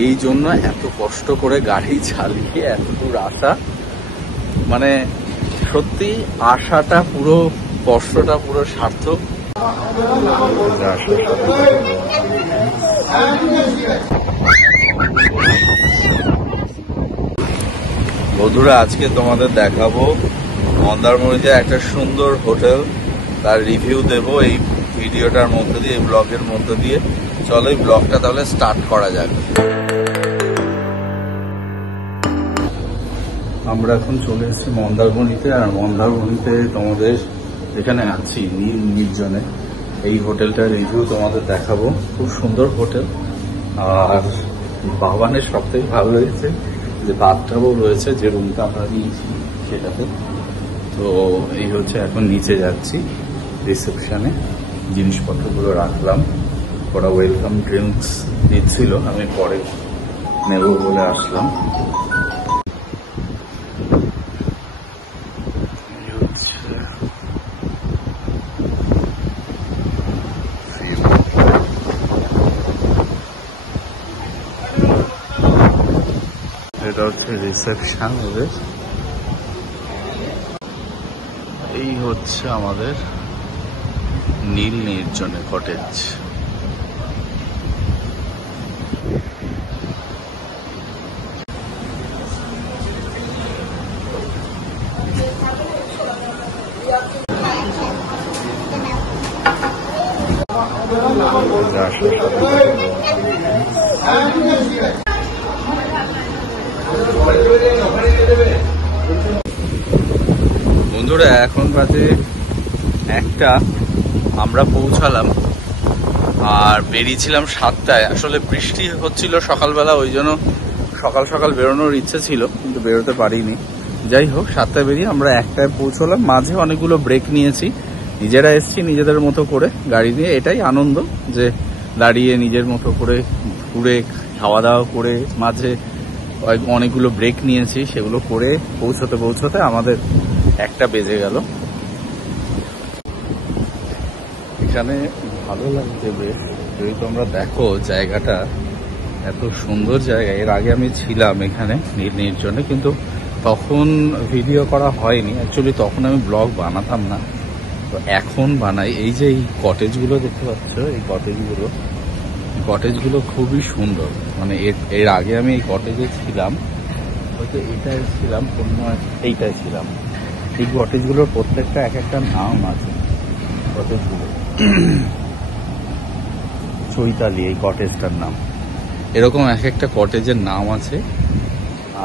এই জন্য এত কষ্ট করে গাড়ি চালিয়ে এত দূর আসা, মানে সত্যি আশাটা পুরো, কষ্টটা পুরো সার্থক। বন্ধুরা, আজকে তোমাদের দেখাবো মন্দারমণিতে একটা সুন্দর হোটেল, তার রিভিউ দেব এই ভিডিওটার মধ্যে দিয়ে, এই ব্লগের মধ্যে দিয়ে। চলো এই ব্লগটা তাহলে স্টার্ট করা যাক। আমরা এখন চলে এসেছি মন্দারমণিতে, আর মন্দারমণিতে তোমাদের এখানে আছি নীল নির্জনে। এই হোটেলটার রিভিউ তোমাদের দেখাবো। খুব সুন্দর হোটেল, আর বাবানের সব থেকে ভালো লেগেছে যে বাথটাবও রয়েছে, যে রুমটা আমরা নিয়েছি সেটাতে। তো এই হচ্ছে, এখন নিচে যাচ্ছি রিসেপশনে, জিনিসপত্রগুলো রাখলাম। ওরা ওয়েলকাম ড্রিঙ্কস দিচ্ছিল, আমি পরে নেব বলে আসলাম। এটা হচ্ছে রিসেপশন ওদের। এই হচ্ছে আমাদের নীল নির্জনে কটেজ। বন্ধুরা, এখন বাজে 1টা, আমরা পৌঁছালাম আর বেরিয়েছিলাম 7টায়। আসলে বৃষ্টি হচ্ছিল সকালবেলা, ওই জন্য সকাল সকাল বেরোনোর ইচ্ছে ছিল, কিন্তু বেরোতে পারিনি। যাই হোক, 7টায় বেরিয়ে আমরা 1টায় পৌঁছলাম। মাঝে অনেকগুলো ব্রেক নিয়েছি, নিজেরা এসছি নিজেদের মতো করে গাড়ি নিয়ে। এটাই আনন্দ, যে দাঁড়িয়ে নিজের মতো করে ঘুরে খাওয়া দাওয়া করে মাঝে অনেকগুলো ব্রেক নিয়েছি, সেগুলো করে পৌঁছতে পৌঁছতে আমাদের 1টা বেজে গেল। এখানে ভালো লাগছে বেশ, যদি তোমরা দেখো জায়গাটা, এত সুন্দর জায়গা। এর আগে আমি ছিলাম এখানে নির্জনে, কিন্তু তখন ভিডিও করা হয়নি। অ্যাকচুয়ালি তখন আমি ব্লগ বানাতাম না, তো এখন বানাই। এই যে এই কটেজগুলো দেখতে পাচ্ছ, এই কটেজগুলো খুবই সুন্দর। মানে এর আগে আমি এই কটেজে ছিলাম, হয়তো এটাই ছিলাম, এইটাই ছিলাম। এই কটেজগুলোর প্রত্যেকটা এক একটা নাম আছে। কটেজগুলো চৈতালি এই কটেজটার নাম, এরকম এক একটা কটেজের নাম আছে।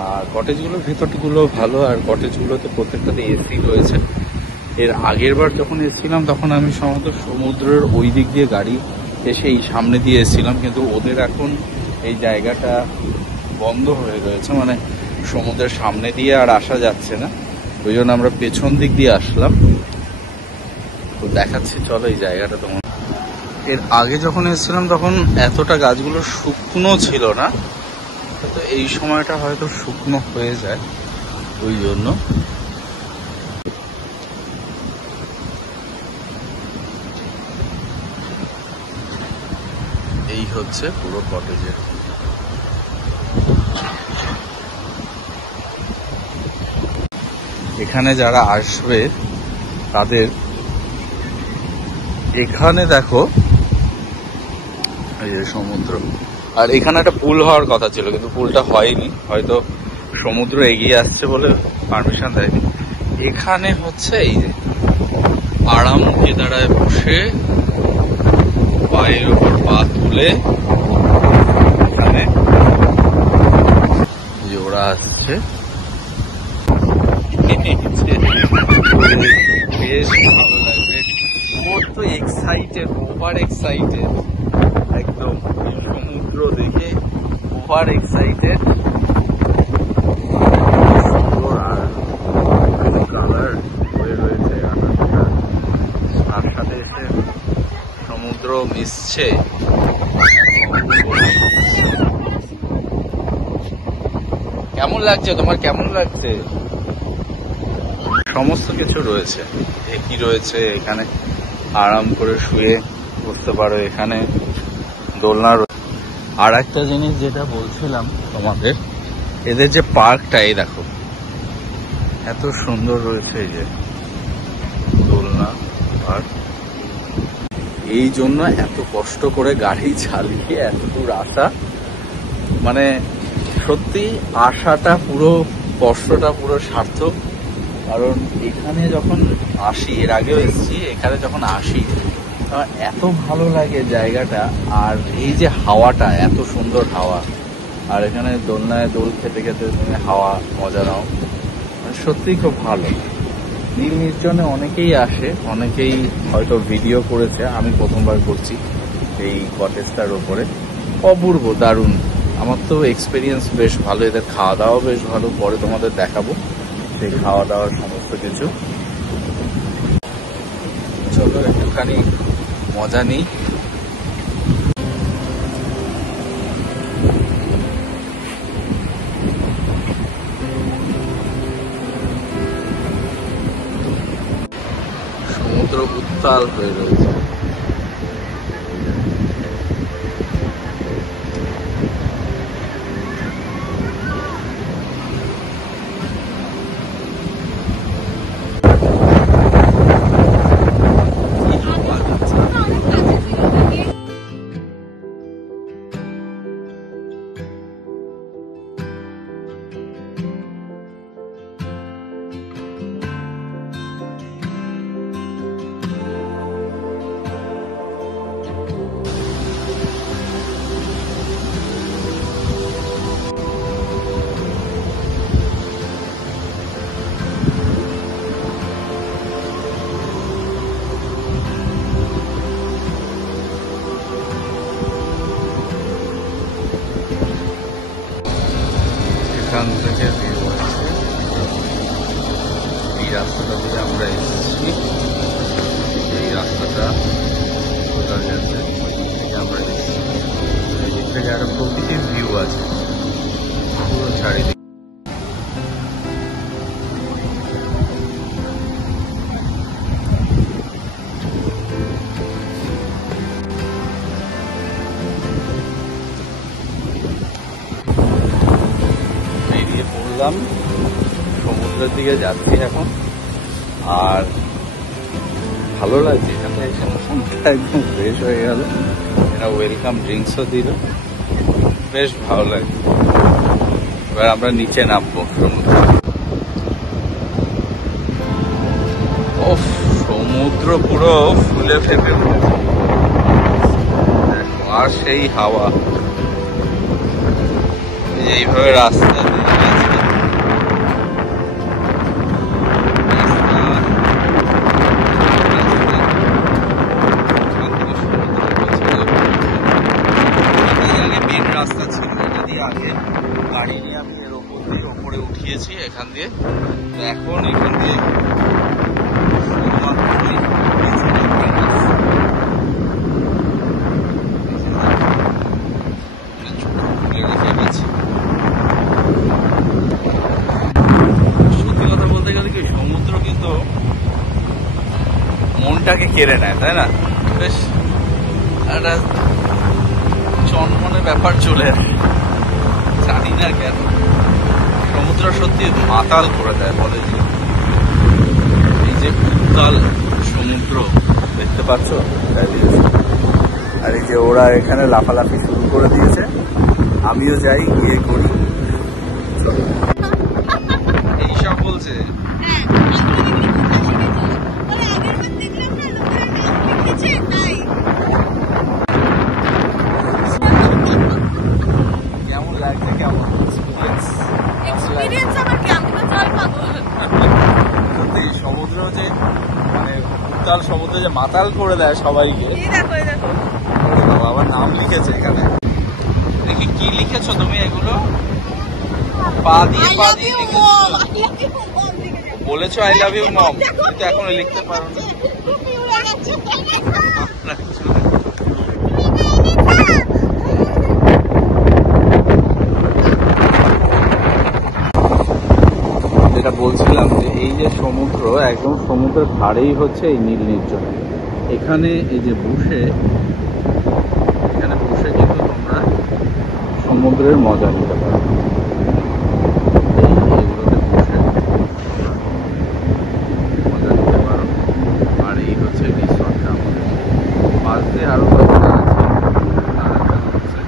আর কটেজগুলোর ভেতরগুলো ভালো, আর কটেজগুলোতে প্রত্যেকটাতে এসি রয়েছে। এর আগের বার যখন এসেছিলাম তখন আমি সম্ভবত সমুদ্রের ওই দিক দিয়ে গাড়ি এসে এই সামনে দিয়ে এসেছিলাম, কিন্তু ওদের এখন এই জায়গাটা বন্ধ হয়ে রয়েছে, মানে সমুদ্রের সামনে দিয়ে আর আসা যাচ্ছে না। ওই জন্য আমরা পেছন দিক দিয়ে আসলাম। তো দেখাচ্ছি, চলো এই জায়গাটা তোমার। এর আগে যখন এসেছিলাম তখন এতটা গাছগুলো শুকনো ছিল না, তো এই সময়টা হয়তো শুকনো হয়ে যায়, ওই জন্য। এই হচ্ছে পুরো কটেজে। এখানে যারা আসবে তাদের, এখানে দেখো এই যে সমুদ্র, আর এখানে একটা পুল হওয়ার কথা ছিল, কিন্তু পুলটা হয়নি, হয়তো সমুদ্র এগিয়ে আসছে বলে পারমিশন দেয়নি। এখানে হচ্ছে এই যে আরাম কেদারায় বসে পায়ের উপর পা তুলে, এখানে ওরা আসছে, বেশ ভালো লাগবে। তো এক্সাইটেড, ওভার এক্সাইটেড, একদম সমুদ্র দেখে ওভার এক্সাইটেড। আর কালার হয়ে রয়েছে আকাশটা, তার সাথে এসে সমুদ্র মিশছে। কেমন লাগছে তোমার, কেমন লাগছে? সমস্ত কিছু রয়েছে, কি রয়েছে এখানে, আরাম করে শুয়ে বসতে পারো। এখানে দোলনা, আর একটা জিনিস যেটা বলছিলাম তোমাদের, এদের যে পার্কটা, এই দেখো এত সুন্দর রয়েছে, এই যে দোলনা পার্ক। এই জন্য এত কষ্ট করে গাড়ি চালিয়ে এত দূর আসা, মানে সত্যি আসাটা পুরো, কষ্টটা পুরো সার্থক। কারণ এখানে যখন আসি, এর আগেও এসেছি, এখানে যখন আসি এত ভালো লাগে জায়গাটা। আর এই যে হাওয়াটা, এত সুন্দর হাওয়া, আর এখানে দোলনায় দোল খেতে খেতে তুমি হাওয়া মজা নাও, সত্যিই খুব ভালো। নীল নির্জনে অনেকেই আসে, অনেকেই হয়তো ভিডিও করেছে, আমি প্রথমবার করছি এই কটেজটার ওপরে। অপূর্ব, দারুণ। আমার তো এক্সপিরিয়েন্স বেশ ভালো, এদের খাওয়া দাওয়া বেশ ভালো, পরে তোমাদের দেখাবো সেই খাওয়া দাওয়ার সমস্ত কিছু। চলো একটুখানি মজা নিই। সমুদ্র উত্তাল হয়ে রয়েছে। এখান থেকে ভিউ আছে, এই রাস্তাটা দিয়ে আমরা এসেছি, এই রাস্তাটা কোথাও যাচ্ছে, আমরা এসেছি এই দিক থেকে একটা প্রকৃতির ভিউ আছে পুরো চারিদিকে। সমুদ্রের দিকে যাচ্ছি এখন, আর ভালো লাগছে এখানে এসে, মনটা একদম ফ্রেশ হয়ে গেল। এরা ওয়েলকাম ড্রিঙ্কসও দিল, বেশ ভালো লাগে। এবার আমরা নিচে নামবো সমুদ্র। ও সমুদ্র পুরো ফুলে ফেপে উঠেছে, আর সেই হাওয়া, এইভাবে রাস্তা দিয়ে রাস্তা ছিল, এটা দিয়ে আগে গাড়ি নিয়ে আমি এর ওপর দিয়ে ওপরে উঠিয়েছি এখান দিয়ে। তো এখন এখান দিয়ে সত্যি কথা বলতে গেলে কি, সমুদ্র কিন্তু মনটাকে কেড়ে নেয়, তাই না? বেশ একটা চনমনে ব্যাপার চলে আসে, জানি না কেন। সমুদ্র সত্যি মাতাল করে দেয়, বলে যে এই যে উত্তাল সমুদ্র দেখতে পাচ্ছ, আর এই যে ওরা এখানে লাফালাফি শুরু করে দিয়েছে, আমিও যাই গিয়ে করি। এইসব বলছে সমুদ্র যে, মানে উত্তাল সমুদ্র যে মাতাল করে দেয় সবাইকে। আবার নাম লিখেছে এখানে, দেখি কি লিখেছো তুমি এগুলো? পা দিয়ে পা দিয়ে বলেছো আই লাভ ইউ মম, কিন্তু এখনো লিখতে পারো না। যেটা বলছিলাম যে এই যে সমুদ্র, একদম সমুদ্রের ধারেই হচ্ছে এই নীল নির্জন। এখানে এই যে বসে, এখানে বসে কিন্তু তোমরা সমুদ্রের মজা নিতে পারো। এগুলোতে বসে মজা নিতে পারো। আর এই হচ্ছে রিসর্টটা আমাদের পাশ দিয়ে আরো কয়েকটা আছে,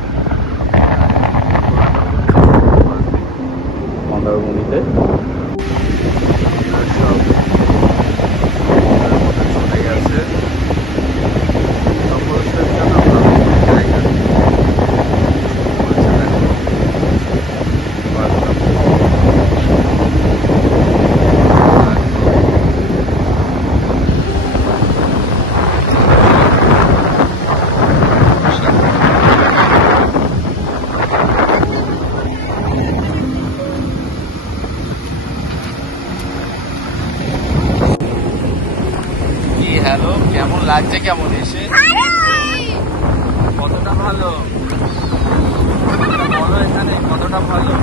মন্দারমণিতে সব চলে গেছে। হ্যালো, কেমন লাগছে? কেমন এসে কতটা ভালো বলো, এখানে কতটা ভালো?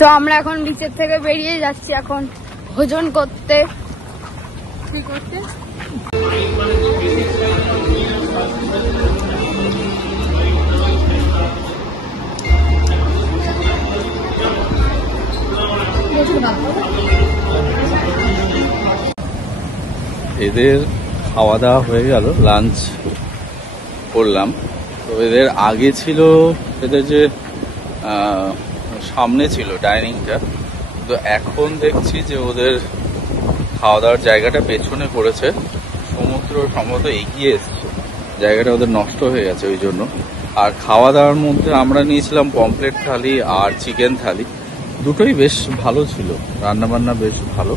তো আমরা এখন বিচের থেকে বেরিয়ে যাচ্ছি এখন ভোজন করতে। কি করতে? এদের খাওয়া দাওয়া হয়ে গেল, লাঞ্চ করলাম। তো এদের আগে ছিল, এদের যে সামনে ছিল ডাইনিংটা, তো এখন দেখছি যে ওদের খাওয়া দাওয়ার জায়গাটা পেছনে করেছে। সমুদ্র সম্ভবত এগিয়ে এসছে, জায়গাটা ওদের নষ্ট হয়ে গেছে ওই জন্য। আর খাওয়া দাওয়ার মধ্যে আমরা নিয়েছিলাম পমপ্লেট থালি আর চিকেন থালি, দুটোই বেশ ভালো ছিল, রান্নাবান্না বেশ ভালো।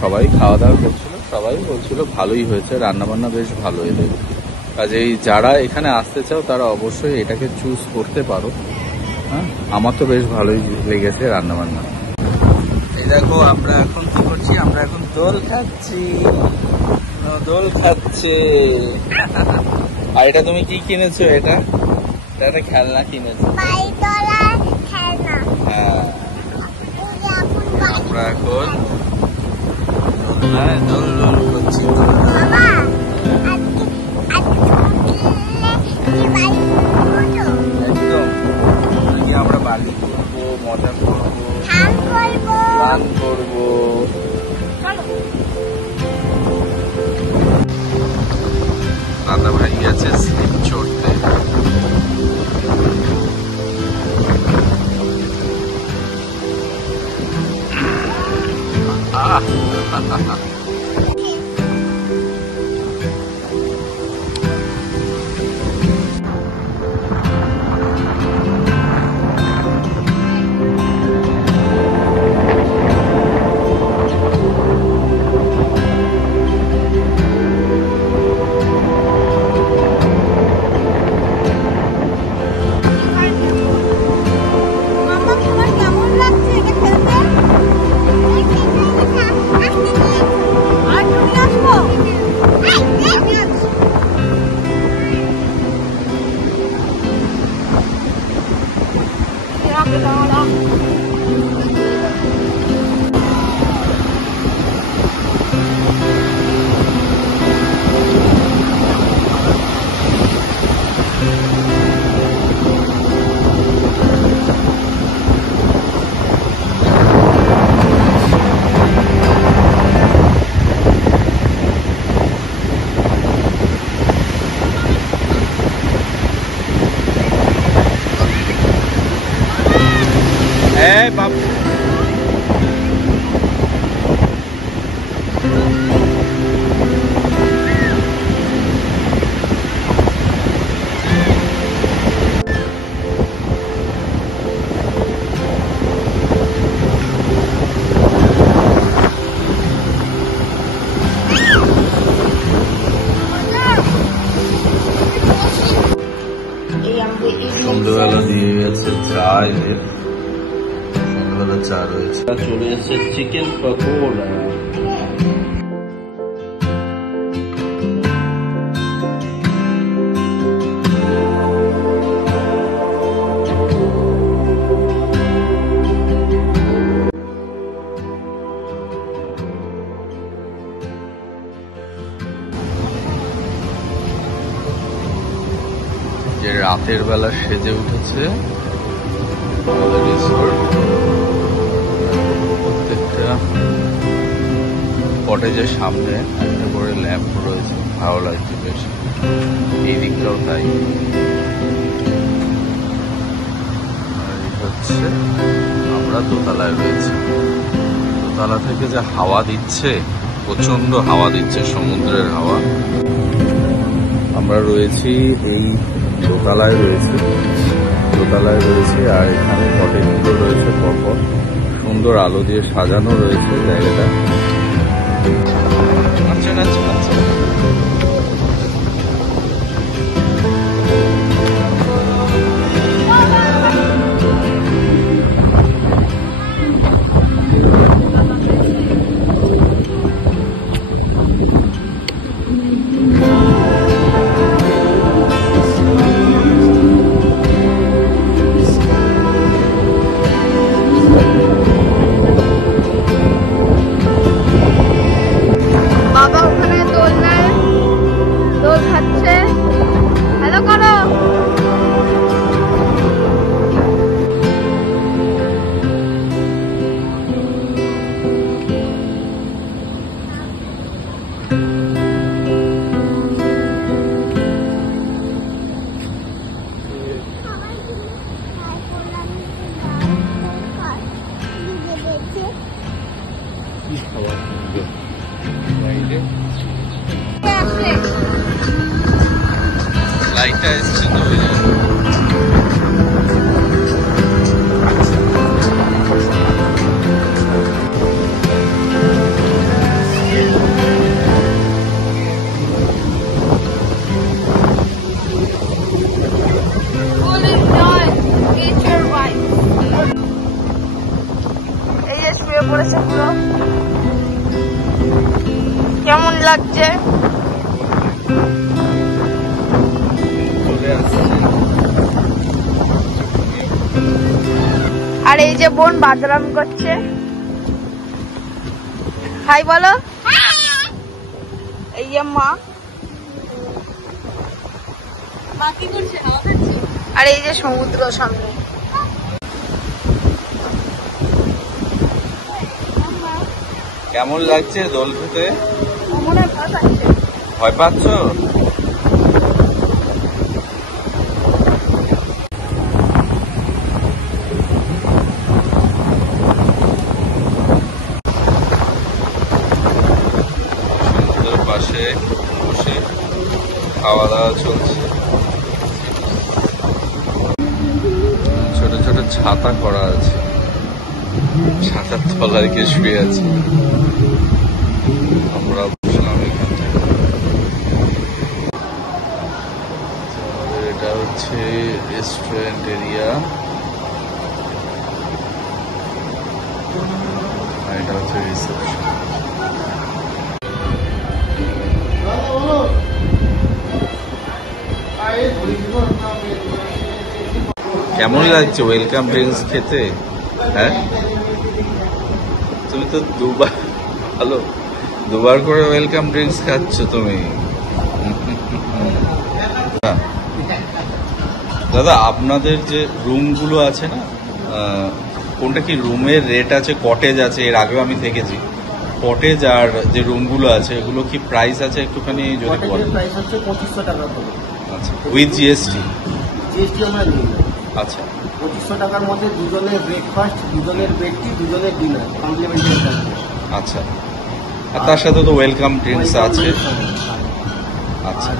সবাই খাওয়া দাওয়া করছিল, সবাই বলছিল ভালোই হয়েছে, রান্নাবান্না বেশ ভালো এদের। কাজেই যারা এখানে আসতে চাও তারা অবশ্যই এটাকে চুজ করতে পারো। হ্যাঁ, আমার তো বেশ ভালোই লেগেছে রান্নাবান্না। এই দেখো আমরা এখন কি করছি, আমরা এখন দোল খাচ্ছি। দোল খাচ্ছে। আর এটা তুমি কি কিনেছো? এটা একটা খেলনা কিনেছো। হ্যাঁ, আমরা এখন দোল দোল করছি। একদম আমরা বাড়ি করবো, মজা করবো, গান করবো। দাদা ভাই গেছে স্লিপ চড়তে। বাই বাবু। সন্ধ্যেবেলা দিয়ে গেছে চা, এদের সন্ধ্যেবেলা চা রয়েছে। চলে এসেছে চিকেন পকোড়া। যে রাতের বেলা সেজে উঠেছে আমাদের রিসোর্ট। প্রত্যেকটা কটেজের সামনে একটা করে ল্যাম্প রয়েছে, ভালো লাগছে বেশ। এই দিকটাও তাই। হচ্ছে আমরা দোতলায় রয়েছি। দোতলা থেকে যে হাওয়া দিচ্ছে, প্রচন্ড হাওয়া দিচ্ছে, সমুদ্রের হাওয়া। আমরা রয়েছি এই দোতলায় রয়েছি আর এখানে কটেজগুলো রয়েছে পরপর, সুন্দর আলো দিয়ে সাজানো রয়েছে জায়গাটা। আচ্ছা আচ্ছা আচ্ছা, লাইটটা এসছে তো ওই জন্য। এই যে শুয়ে পড়েছে পুরো, কেমন লাগছে? আর এই যে বোন বাদরাম করছে, হাই বলো। এই যে মা কি করছে, আর এই যে সমুদ্র সামনে। কেমন লাগছে দোল খেতে? মনে হয় ভয় পাচ্ছে। ভয় পাচ্ছ? সমুদ্রের পাশে বসে খাওয়া দাওয়া চলছে। ছোট ছোট ছাতা করা আছে, ছাতার তলায় গিয়ে শুয়ে আছে। আমরা বসলাম এখানে। এটা হচ্ছে রেস্টুরেন্ট এরিয়া, আর এটা হচ্ছে রিসেপশন। কেমন লাগছে ওয়েলকাম ড্রিঙ্কস খেতে? হ্যাঁ, তুমি তো দুবার করে ওয়েলকাম ড্রিঙ্কস খাচ্ছ তুমি। দাদা, আপনাদের যে রুমগুলো আছে না, কোনটা কি রুমের রেট আছে? কটেজ আছে, এর আগেও আমি দেখেছি। কটেজ আর যে রুমগুলো আছে এগুলো কি প্রাইস আছে একটুখানি যদি বলেন। প্রাইস হচ্ছে 2500 টাকা করে। আচ্ছা, উইথ জিএসটি? জিএসটি আমরা নিই না। আচ্ছা, 2500 টাকার মধ্যে দুজনের ব্রেকফাস্ট, দুজনের বেডটি, দুজনের ডিনার কমপ্লিমেন্টারি থাকবে। আচ্ছা, আর তার সাথে তো ওয়েলকাম ড্রিঙ্কস আছে। আচ্ছা,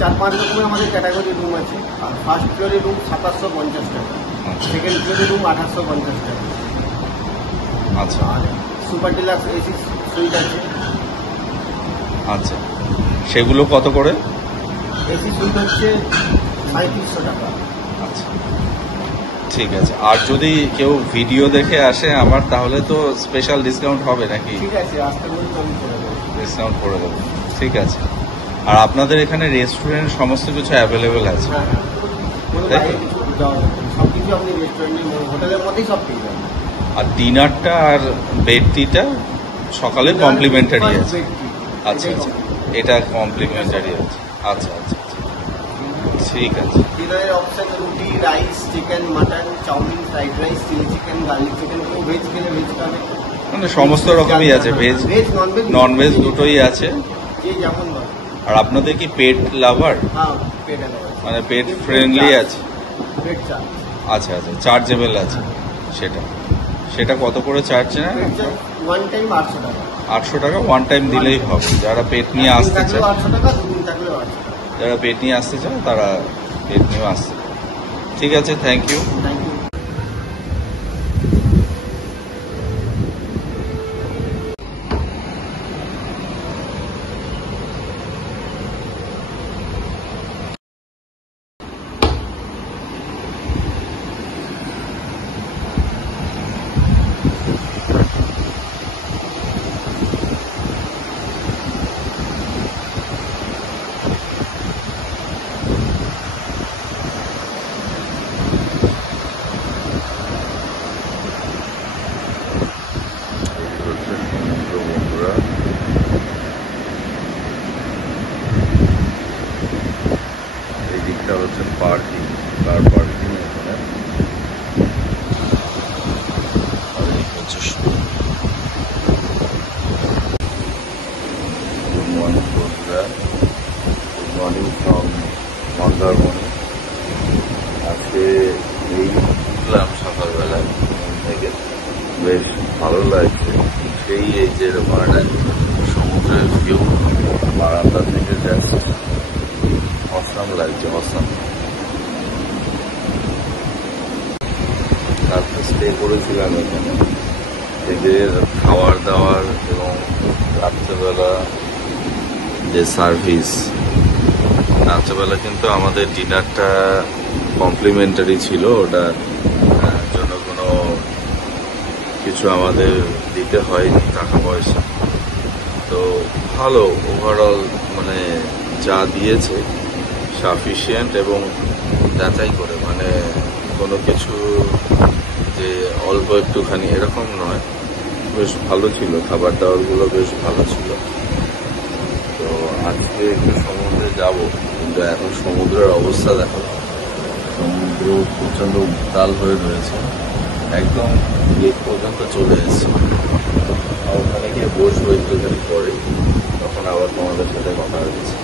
4-5 রকমের আমাদের ক্যাটাগরি রুম আছে। আর ফার্স্ট ফ্লোরে রুম 2750 টাকা, আচ্ছা, সেকেন্ড ফ্লোরে রুম 1850 টাকা। আচ্ছা, আর সুপার ডিলাক্স এসি সুইট আছে। আচ্ছা, সেগুলো কত করে? এসি সুইট হচ্ছে 3500 টাকা। আচ্ছা, ঠিক আছে। আর যদি কেউ ভিডিও দেখে আসে আমার, তাহলে তো স্পেশাল ডিসকাউন্ট হবে নাকি? ঠিক আছে, আসতে বলতে আমি করে দেবো। ডিসকাউন্ট করে দেবো, ঠিক আছে। আর আপনাদের এখানে রেস্টুরেন্ট সমস্ত কিছু অ্যাভেলেবেল আছে? হ্যাঁ, হ্যাঁ, কোনো তাই তো? বাইরে কিছু দেওয়া যাবে না। সব কিছু আপনি রেস্টুরেন্টের হোটেলের মধ্যেই সব পেয়ে যাবেন। আর ডিনারটা আর বেড টিটা সকালে কমপ্লিমেন্টারি আছে? আচ্ছা, আচ্ছা, এটা কমপ্লিমেন্টারি আছে। আচ্ছা, আচ্ছা, আচ্ছা, ঠিক আছে। ডিনারের অপশন রুটি, rice, chicken, mutton, chowmein, fried rice, chilli chicken, garlic chicken. কেউ ভেজ খেলে ভেজ খাবে, মানে সমস্ত রকমই আছে, ভেজ ভেজ ননভেজ ননভেজ দুটোই আছে। যে যেমন নয়। আর আপনাদের কি পেট লাভার, হ্যাঁ, পেট অ্যালাউ আছে। মানে পেট ফ্রেন্ডলি আছে? পেট চার্জ, আচ্ছা, আচ্ছা, চার্জেবল আছে। সেটা সেটা কত করে চার্জ নেন? পেট চার্জ ওয়ান টাইম 800 টাকা। 800 টাকা ওয়ান টাইম দিলেই হবে। যারা পেট নিয়ে আসতে চায়, 800 টাকা, দুদিন থাকলেও 800 টাকা। যারা পেট নিয়ে আসতে চায় তারা পেট নিয়েও আসতে পারে। ঠিক আছে, থ্যাংক ইউ। Thank you. এই দিকটা হচ্ছে পার্কিং, কার পার্কিং এখানে। আর এই হচ্ছে গুড মর্নিং বন্ধুরা, গুড মর্নিং ফ্রম মন্দারমণি। আজকে এই উঠলাম সকালবেলায় ঘুম থেকে, বেশ ভালো লাগছে। সেই এই যে বারান্দায় সমুদ্রের ভিউ, বারান্দা থেকে জাস্ট অসাম লাগছে, অসাম। রাত্রে স্টে করেছিলাম এখানে। এদের খাওয়ার দাওয়ার এবং রাত্রেবেলা যে সার্ভিস, রাত্রেবেলা কিন্তু আমাদের ডিনারটা কমপ্লিমেন্টারি ছিল। ওটা জন্য কোনো কিছু আমাদের দিতে হয়নি টাকা পয়সা। তো ভালো ওভারঅল, মানে যা দিয়েছে সাফিসিয়েন্ট এবং যাচাই করে, মানে কোনো কিছু যে অল্প একটুখানি এরকম নয়, বেশ ভালো ছিল। খাবার দাবারগুলো বেশ ভালো ছিল। তো আজকে একটু সমুদ্রে যাব, কিন্তু এখন সমুদ্রের অবস্থা দেখো, সমুদ্র প্রচণ্ড উত্তাল হয়ে রয়েছে, একদম গেট পর্যন্ত চলে এসেছে। ওখানে গিয়ে বসবো একটুখানি পরে, তখন আবার তোমাদের সাথে কথা হচ্ছে।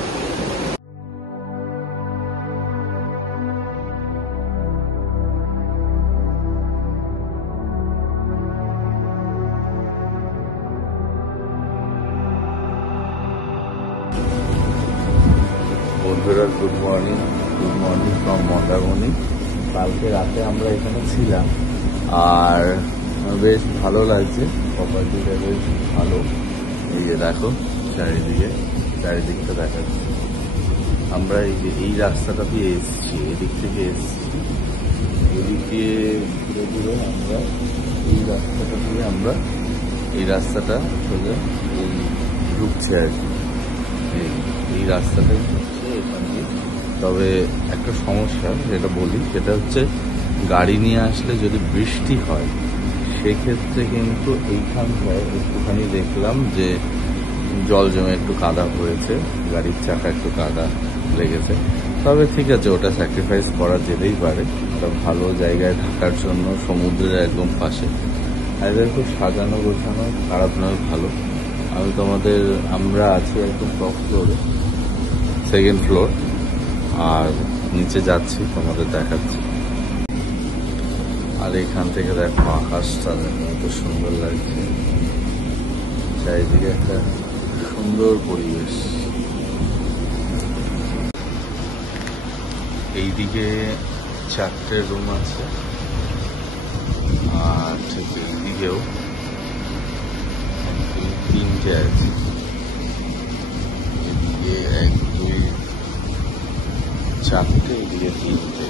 বন্ধুরা good morning, good morning from Mandarmani. কালকে রাতে আমরা এখানে ছিলাম আর বেশ ভালো লাগছে, প্রপার্টিটা বেশ ভালো। এই যে দেখো চারিদিকটা দেখাচ্ছে। আমরা এই রাস্তাটা দিয়ে এসেছি, এদিক থেকে এসেছি, এদিক দিয়ে ঘুরে ঘুরে আমরা এই রাস্তাটা সোজা এই ঢুকছে আর কি। এই রাস্তাটাই হচ্ছে এখান দিয়ে। তবে একটা সমস্যা যেটা বলি, সেটা হচ্ছে গাড়ি নিয়ে আসলে যদি বৃষ্টি হয়, সেক্ষেত্রে কিন্তু এইখানটায় একটুখানি দেখলাম যে জল জমে একটু কাদা হয়েছে, গাড়ির চাকা একটু কাদা লেগেছে। তবে ঠিক আছে, ওটা স্যাক্রিফাইস করা যেতেই পারে। ওটা ভালো জায়গায় থাকার জন্য, সমুদ্রের একদম পাশে। এদের খুব সাজানো গোছানো, খারাপ নয়, ভালো। আমরা আছি একদম টপ ফ্লোরে, সেকেন্ড ফ্লোর, আর নিচে যাচ্ছি, তোমাদের দেখাচ্ছি। আর এখান থেকে দেখো আকাশটা দেখো এত সুন্দর লাগছে, চারিদিকে একটা সুন্দর পরিবেশ। এইদিকে 4টে রুম আছে, আর ঠিক এইদিকেও 3টে আছে। এদিকে 1 2 4টে, এদিকে 3টে।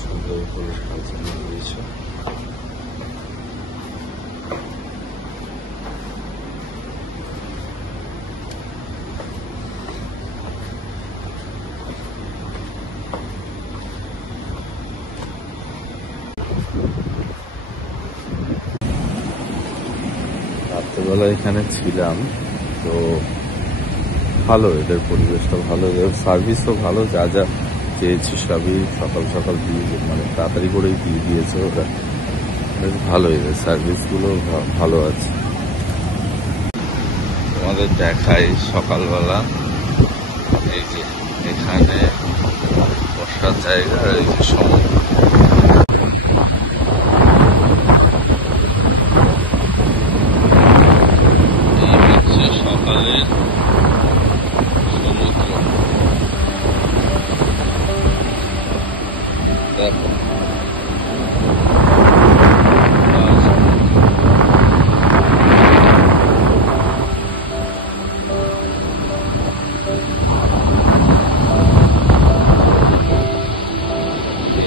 সুন্দর করে সাজানো হয়েছে। রাত্রেবেলা এখানে ছিলাম, তো ভালো, এদের পরিবেশটা ভালো, এদের সার্ভিসও ভালো, যা যা চেয়েছি সবই সকাল সকাল দিয়ে, মানে তাড়াতাড়ি করেই দিয়ে দিয়েছে ওরা। বেশ ভালো, এদের সার্ভিসগুলো ভালো আছে। তোমাদের দেখাই সকালবেলা, এই যে এখানে বসার জায়গা, আর এই যে সমুদ্র। সকালের সমুদ্র দেখো,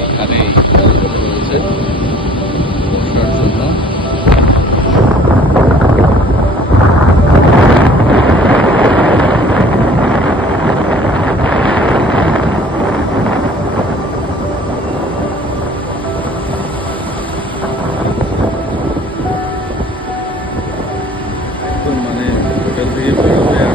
এখানে রয়েছে বসার জন্য। মানে হোটেল থেকে বেরোবে আর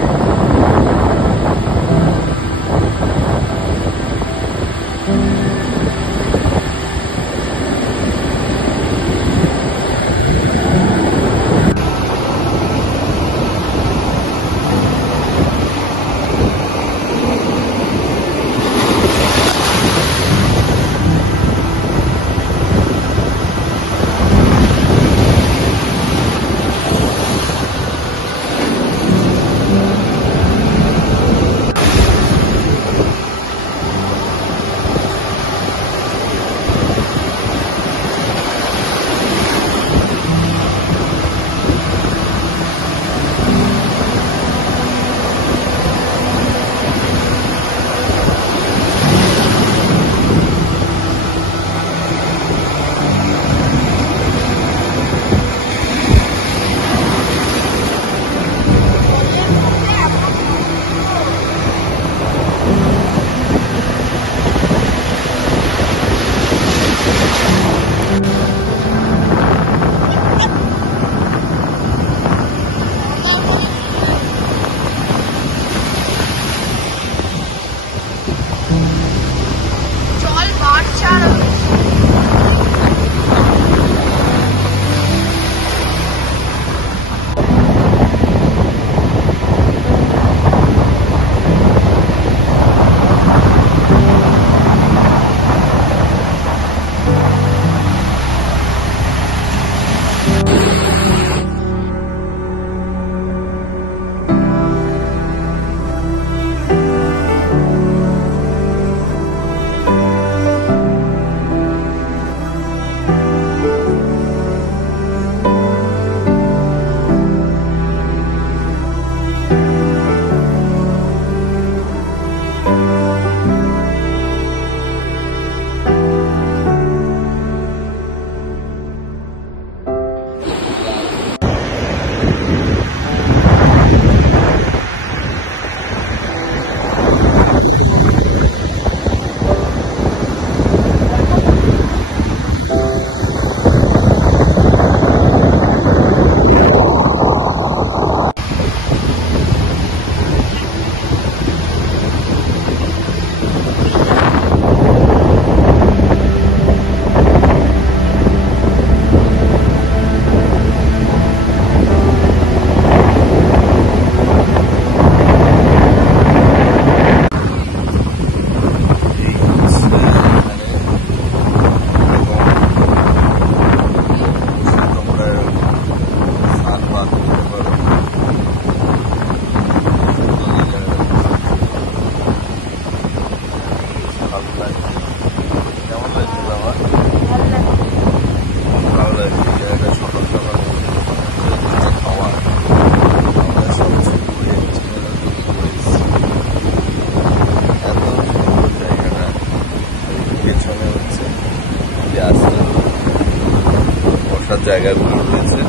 জায়গাগুলো রয়েছে,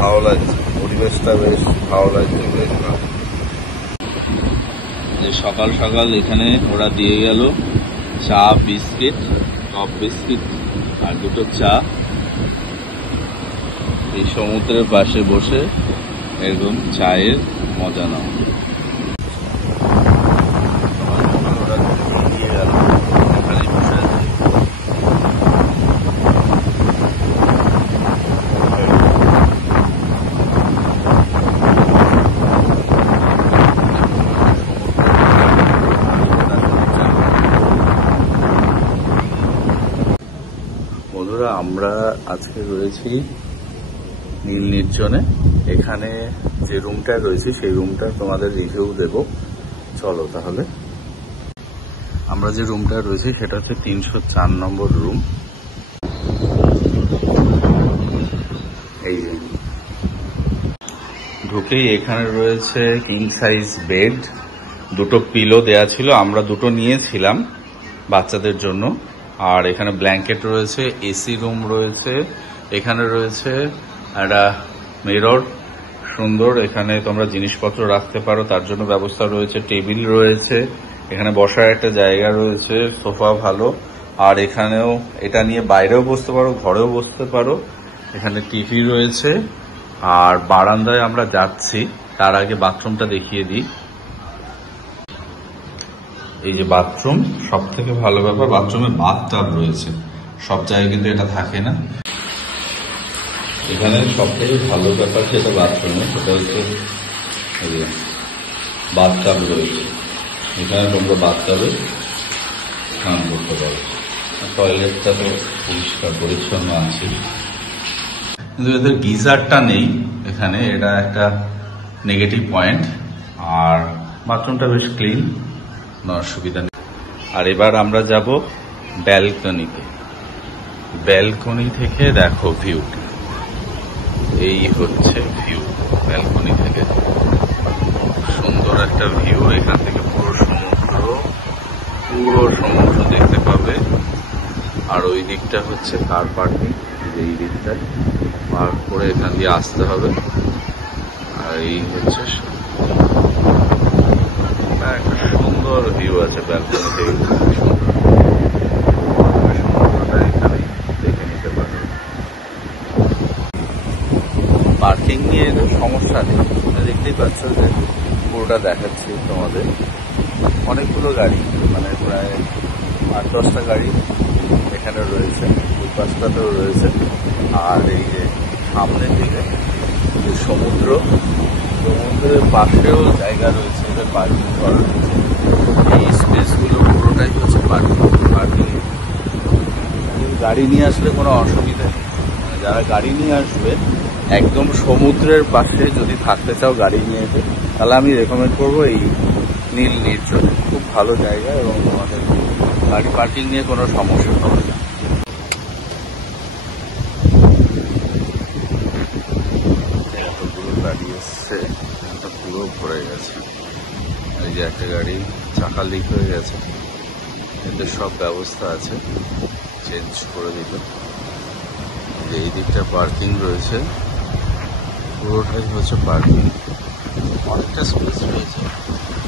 ভালো লাগছে, পরিবেশটা বেশ ভালো লাগছে। বেশ ভালো। সকাল সকাল এখানে ওরা দিয়ে গেল চা, বিস্কিট, টপ বিস্কিট আর দুটো চা। এই সমুদ্রের পাশে বসে একদম চায়ের মজা নাও। ওরা দিয়ে গেল, এখানে বসে আছে। বন্ধুরা, আমরা আজকে রয়েছি নীল নির্জনে। এখানে যে রুমটায় রয়েছি সেই রুমটার তোমাদের রিভিউ দেব। চলো তাহলে। আমরা যে রুমটায় রয়েছি সেটা হচ্ছে 304 নম্বর রুম। এই যে ঢুকেই এখানে রয়েছে কিং সাইজ বেড, দুটো পিলো দেয়া ছিল, আমরা দুটো নিয়েছিলাম বাচ্চাদের জন্য। আর এখানে ব্ল্যাঙ্কেট রয়েছে, এসি রুম রয়েছে, এখানে রয়েছে একটা মিরর সুন্দর, এখানে তোমরা জিনিসপত্র রাখতে পারো তার জন্য ব্যবস্থা রয়েছে, টেবিল রয়েছে, এখানে বসার একটা জায়গা রয়েছে, সোফা ভালো। আর এখানেও এটা নিয়ে বাইরেও বসতে পারো, ঘরেও বসতে পারো। এখানে টিভি রয়েছে। আর বারান্দায় আমরা যাচ্ছি, তার আগে বাথরুমটা দেখিয়ে দিই। এই যে বাথরুম, সব থেকে ভালো ব্যাপার বাথরুমে বাথটাব রয়েছে, সব জায়গায় কিন্তু এটা থাকে না। এখানে সব থেকে ভালো ব্যাপার যেটা বাথরুমে, সেটা হচ্ছে বাথটাব রয়েছে। এখানে তোমরা বাথটাবে স্নান করতে পারো। টয়লেটটা তো পরিষ্কার পরিচ্ছন্ন আছে, কিন্তু এদের গিজারটা নেই এখানে, এটা একটা নেগেটিভ পয়েন্ট। আর বাথরুমটা বেশ ক্লিন, কোনো অসুবিধা নেই। আর এবার আমরা যাব ব্যালকনিতে। ব্যালকনি থেকে দেখো ভিউটা, এই হচ্ছে ভিউ ব্যালকনি থেকে। সুন্দর একটা ভিউ, এখান থেকে পুরো সমুদ্র দেখতে পাবে। আর ওই দিকটা হচ্ছে কার পার্কিং, এই দিকটায় পার্ক করে এখান দিয়ে আসতে হবে। আর এই হচ্ছে একটা সুন্দর ভিউ আছে ব্যালকনি থেকে, সমুদ্রটা এখানে দেখে নিতে পারবে। পার্কিং নিয়ে কোনো সমস্যা নেই, দেখতেই পাচ্ছ যে পুরোটা দেখাচ্ছি তোমাদের। অনেকগুলো গাড়ি, মানে প্রায় 8-10টা গাড়ি এখানে রয়েছে, ওই পাশটাতেও রয়েছে। আর এই যে সামনের দিকে যে সমুদ্রের পাশেও জায়গা রয়েছে, ওদের পার্কিং করা রয়েছে। এই স্পেসগুলো পুরোটাই হচ্ছে পার্কিং। গাড়ি নিয়ে আসলে কোনো অসুবিধা নেই, মানে যারা গাড়ি নিয়ে আসবে একদম সমুদ্রের পাশে যদি থাকতে চাও গাড়ি নিয়ে এসে, তাহলে আমি রেকমেন্ড করবো এই নীল নির্জন। খুব ভালো জায়গা এবং তোমাদের গাড়ি পার্কিং নিয়ে কোনো সমস্যা হবে না। এতগুলো গাড়ি এসছে, পুরো ভরে গেছে। এই যে একটা গাড়ি চাকা লিক হয়ে গেছে, এতে সব ব্যবস্থা আছে, চেঞ্জ করে দিল। এই দিকটা পার্কিং রয়েছে, পুরোটাই হচ্ছে পার্কিং। অনেকটা স্পেস রয়েছে,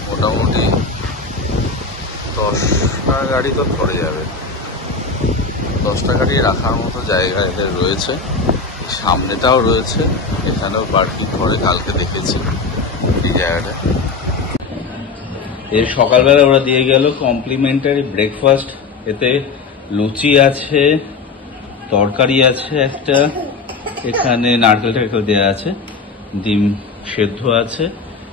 মোটামুটি 10টা গাড়ি তো ধরে যাবে। 10টা গাড়ি রাখার মতো জায়গা এদের রয়েছে। সামনেটাও রয়েছে, এখানেও পার্কিং করে, কালকে দেখেছি এই জায়গাটা। এর সকালবেলা ওরা দিয়ে গেল কমপ্লিমেন্টারি ব্রেকফাস্ট। এতে লুচি আছে, তরকারি আছে একটা, এখানে নারকেল টারকেল দেওয়া আছে, ডিম সেদ্ধ আছে,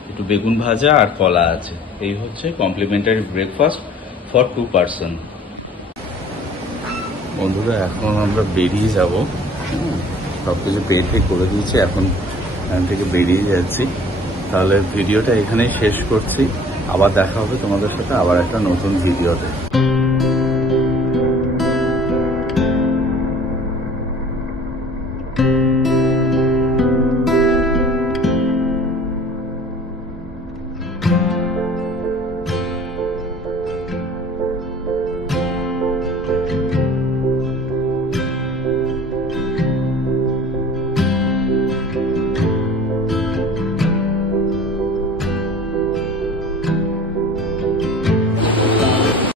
একটু বেগুন ভাজা আর কলা আছে। এই হচ্ছে কমপ্লিমেন্টারি ব্রেকফাস্ট ফর 2 পারসন। বন্ধুরা, এখন আমরা বেরিয়ে যাব, সবকিছু পেটে করে দিয়েছি, এখন এখান থেকে বেরিয়ে যাচ্ছি। তাহলে ভিডিওটা এখানেই শেষ করছি, আবার দেখা হবে তোমাদের সাথে আবার একটা নতুন ভিডিওতে।